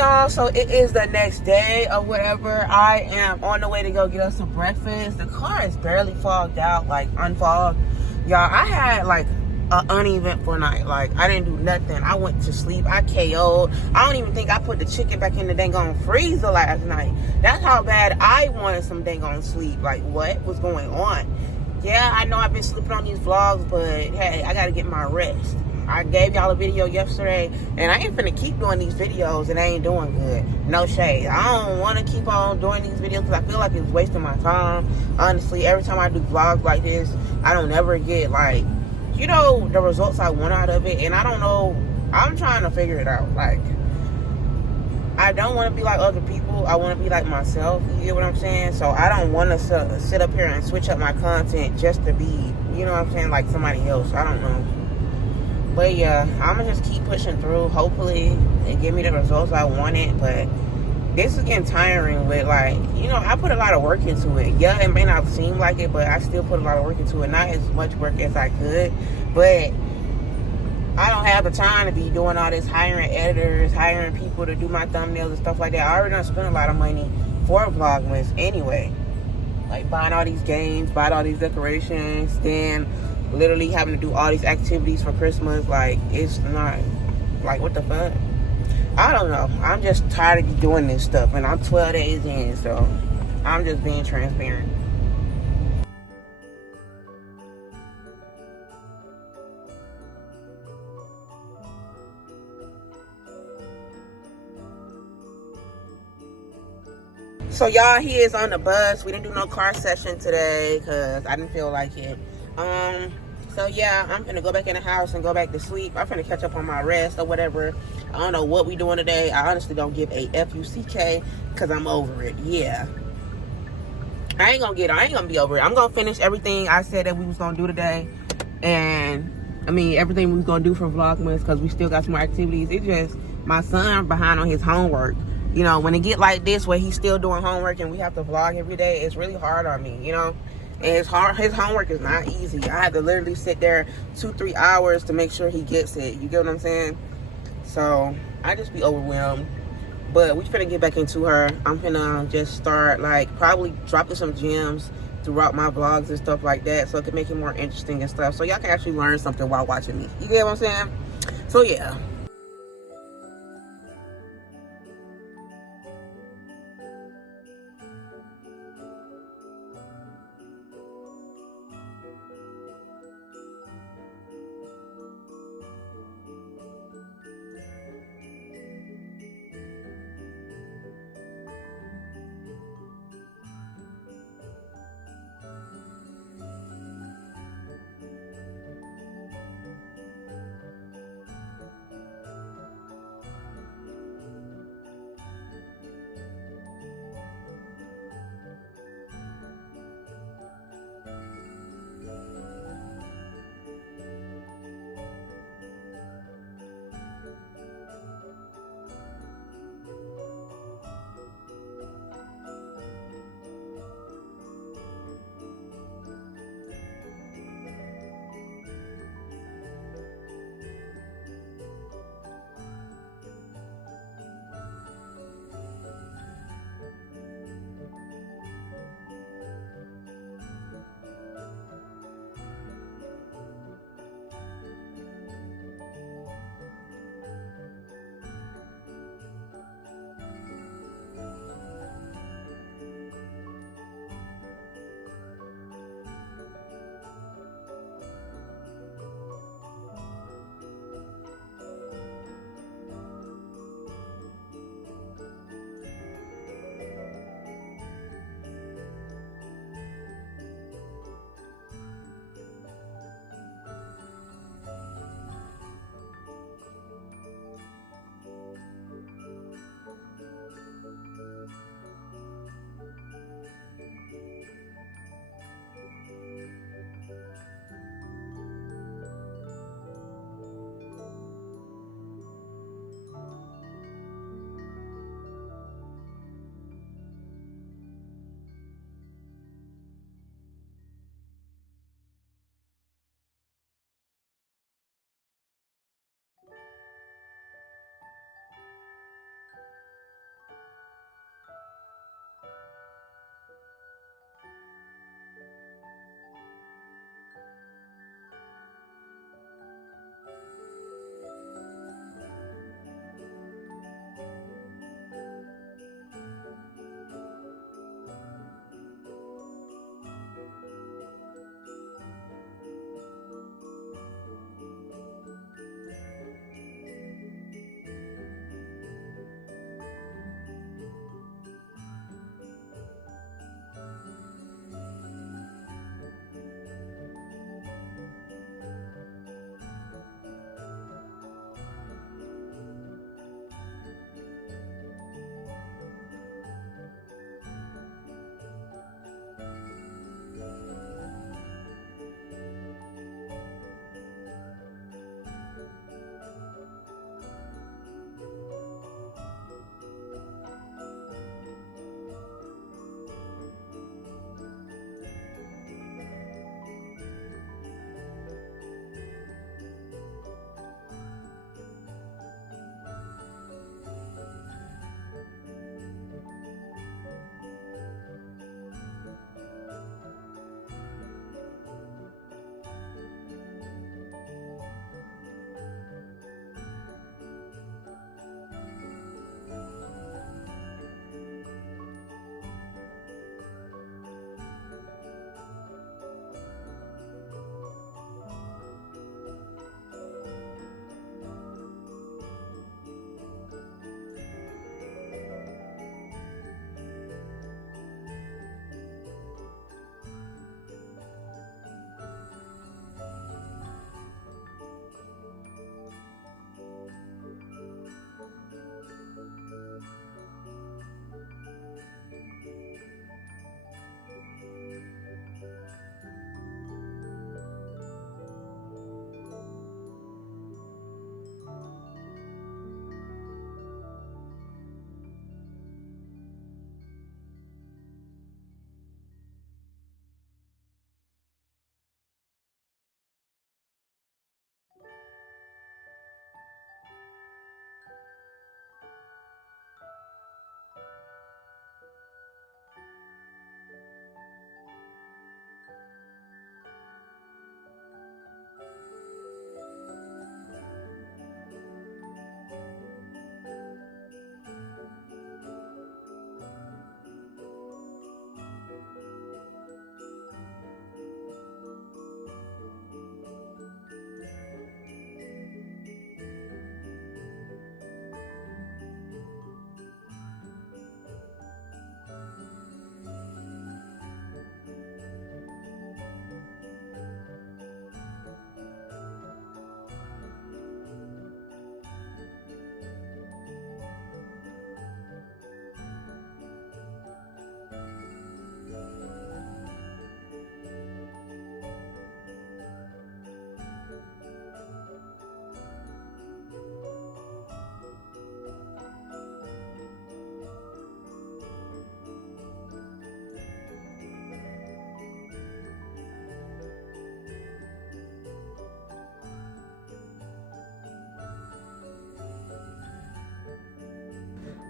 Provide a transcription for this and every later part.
y'all, so it is the next day or whatever. I am on the way to go get us some breakfast. The car is barely fogged out, like unfogged. Y'all, I had like an uneventful night. Like, I didn't do nothing. I went to sleep. I KO'd. I don't even think I put the chicken back in the dang on freezer last night. That's how bad I wanted some dang on sleep. Like, what was going on? Yeah, I know I've been sleeping on these vlogs, but hey, I gotta get my rest. I gave y'all a video yesterday, and I ain't finna keep doing these videos and I ain't doing good. No shade. I don't want to keep on doing these videos because I feel like it's wasting my time. Honestly, every time I do vlogs like this, I don't ever get, like, you know, the results I want out of it. And I don't know. I'm trying to figure it out. Like, I don't want to be like other people. I want to be like myself. You get what I'm saying? So I don't want to sit up here and switch up my content just to be, you know what I'm saying, like somebody else. I don't know. But yeah, I'm gonna just keep pushing through. Hopefully it give me the results I wanted. But this is getting tiring with, like, you know, I put a lot of work into it. Yeah, it may not seem like it, but I still put a lot of work into it. Not as much work as I could, but I don't have the time to be doing all this, hiring editors, hiring people to do my thumbnails and stuff like that. I already done spent a lot of money for Vlogmas anyway. Like buying all these games, buying all these decorations, then literally having to do all these activities for Christmas. Like, it's not, like, what the fuck? I don't know. I'm just tired of doing this stuff, and I'm 12 days in, so I'm just being transparent. So y'all, he is on the bus. We didn't do no car session today because I didn't feel like it. So yeah, I'm gonna go back in the house and go back to sleep. I'm gonna catch up on my rest or whatever. I don't know what we doing today. I honestly don't give a F-U-C-K because I'm over it. Yeah. I ain't gonna be over it. I'm gonna finish everything I said that we was gonna do today. And I mean, everything we was gonna do for Vlogmas because we still got some more activities. It's just my son behind on his homework. You know, when it get like this where he's still doing homework and we have to vlog every day, it's really hard on me, you know? And his homework is not easy. I had to literally sit there 2-3 hours to make sure he gets it. You get what I'm saying? So I just be overwhelmed. But we finna get back into her. I'm finna just start, like, probably dropping some gems throughout my vlogs and stuff like that so it can make it more interesting and stuff. So y'all can actually learn something while watching me. You get what I'm saying? So yeah.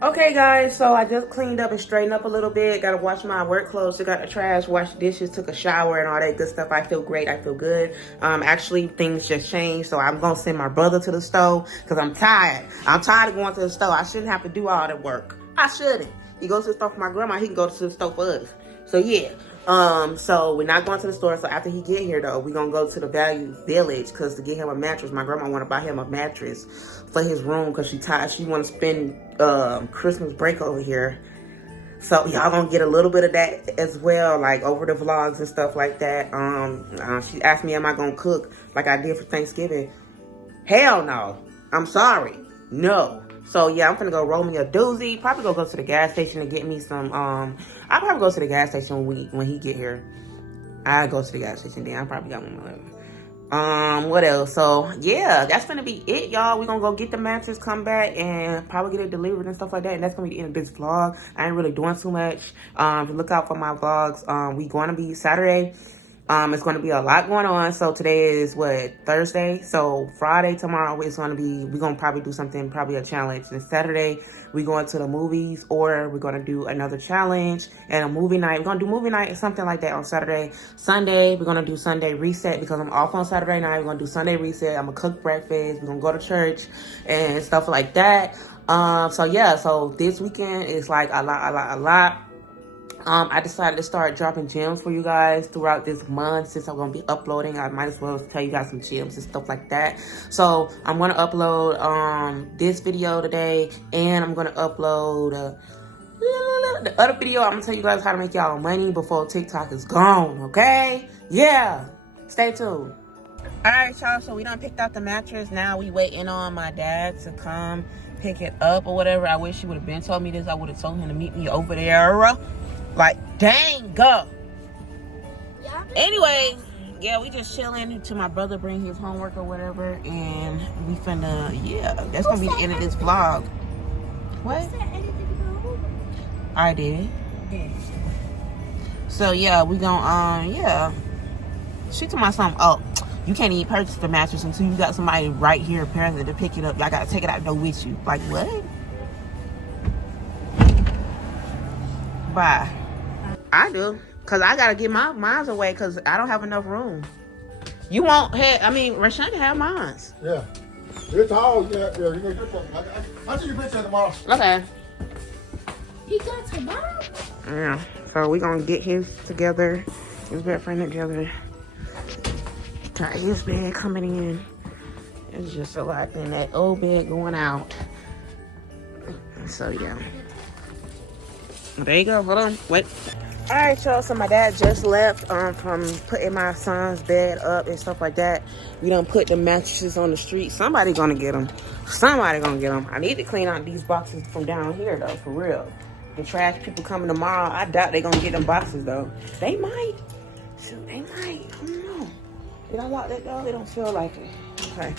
Okay, guys, so I just cleaned up and straightened up a little bit. Got to wash my work clothes, took out the trash, washed the dishes, took a shower, and all that good stuff. I feel great. I feel good. Actually, things just changed, so I'm going to send my brother to the store because I'm tired. I'm tired of going to the store. I shouldn't have to do all that work. I shouldn't. He goes to the store for my grandma. He can go to the store for us. So, yeah. So we're not going to the store. So after he get here, though, we're going to go to the Value Village because to get him a mattress, my grandma want to buy him a mattress for his room because she tired. She want to spend Christmas break over here. So y'all gonna get a little bit of that as well, like over the vlogs and stuff like that. She asked me, am I gonna cook like I did for Thanksgiving? Hell no. I'm sorry. No. So yeah, I'm gonna go roll me a doozy. Probably go to the gas station and get me some. I'll probably go to the gas station when he get here. I go to the gas station then. I probably got one. What else? So yeah, that's gonna be it, y'all. We're gonna go get the mattress, come back, and probably get it delivered and stuff like that. And that's gonna be the end of this vlog. I ain't really doing too much. Look out for my vlogs. We gonna be Saturday. It's going to be a lot going on. So today is what, Thursday? So Friday, tomorrow, it's going to be, we're going to probably do something, probably a challenge. And Saturday, we're going to the movies, or we're going to do another challenge and a movie night. We're going to do movie night or something like that on Saturday. Sunday, we're going to do Sunday reset because I'm off on Saturday night. We're going to do Sunday reset. I'm going to cook breakfast. We're going to go to church and stuff like that. So yeah, so this weekend is like a lot. I decided to start dropping gems for you guys throughout this month. Since I'm going to be uploading, I might as well tell you guys some gems and stuff like that. So I'm going to upload this video today, and I'm going to upload the other video. I'm going to tell you guys how to make y'all money before TikTok is gone, okay? Yeah, stay tuned. All right, y'all, so we done picked out the mattress. Now we waiting on my dad to come pick it up or whatever. I wish he would have been told me this. I would have told him to meet me over there. Like, dang, go. Anyway, yeah, we just chilling until my brother bring his homework or whatever. And we finna, yeah, that's gonna be the end of this vlog. What? I did. So, yeah, we gonna, yeah. She told my son, oh, you can't even purchase the mattress until you got somebody right here, apparently, to pick it up. Y'all gotta take it out there with you. Like, what? Bye. I do, cause I gotta get my mines away, cause I don't have enough room. You won't have, I mean, Rashawn can have mines. Yeah, it's all. Yeah. You know, I'll see you picture tomorrow. Okay. He got tomorrow. Yeah. So we gonna get his together, his bed frame together. Got his bed coming in. It's just a lot in that old bed going out. So yeah. There you go. Hold on. Wait. All right, y'all, so my dad just left from putting my son's bed up and stuff like that. We done put the mattresses on the street. Somebody gonna get them. Somebody gonna get them. I need to clean out these boxes from down here, though, for real. The trash people coming tomorrow, I doubt they gonna get them boxes, though. They might. Shoot, they might. I don't know. Did I lock that door? It don't feel like it. Okay,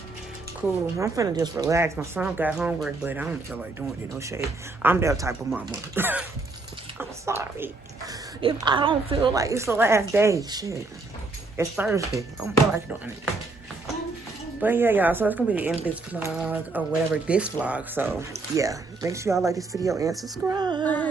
cool. I'm finna just relax. My son got homework, but I don't feel like doing it, no shade. I'm that type of mama. I'm sorry. If I don't feel like it's the last day, shit. It's Thursday. I don't feel like doing it. But yeah, y'all, so it's gonna be the end of this vlog, or whatever, this vlog. So yeah, make sure y'all like this video and subscribe.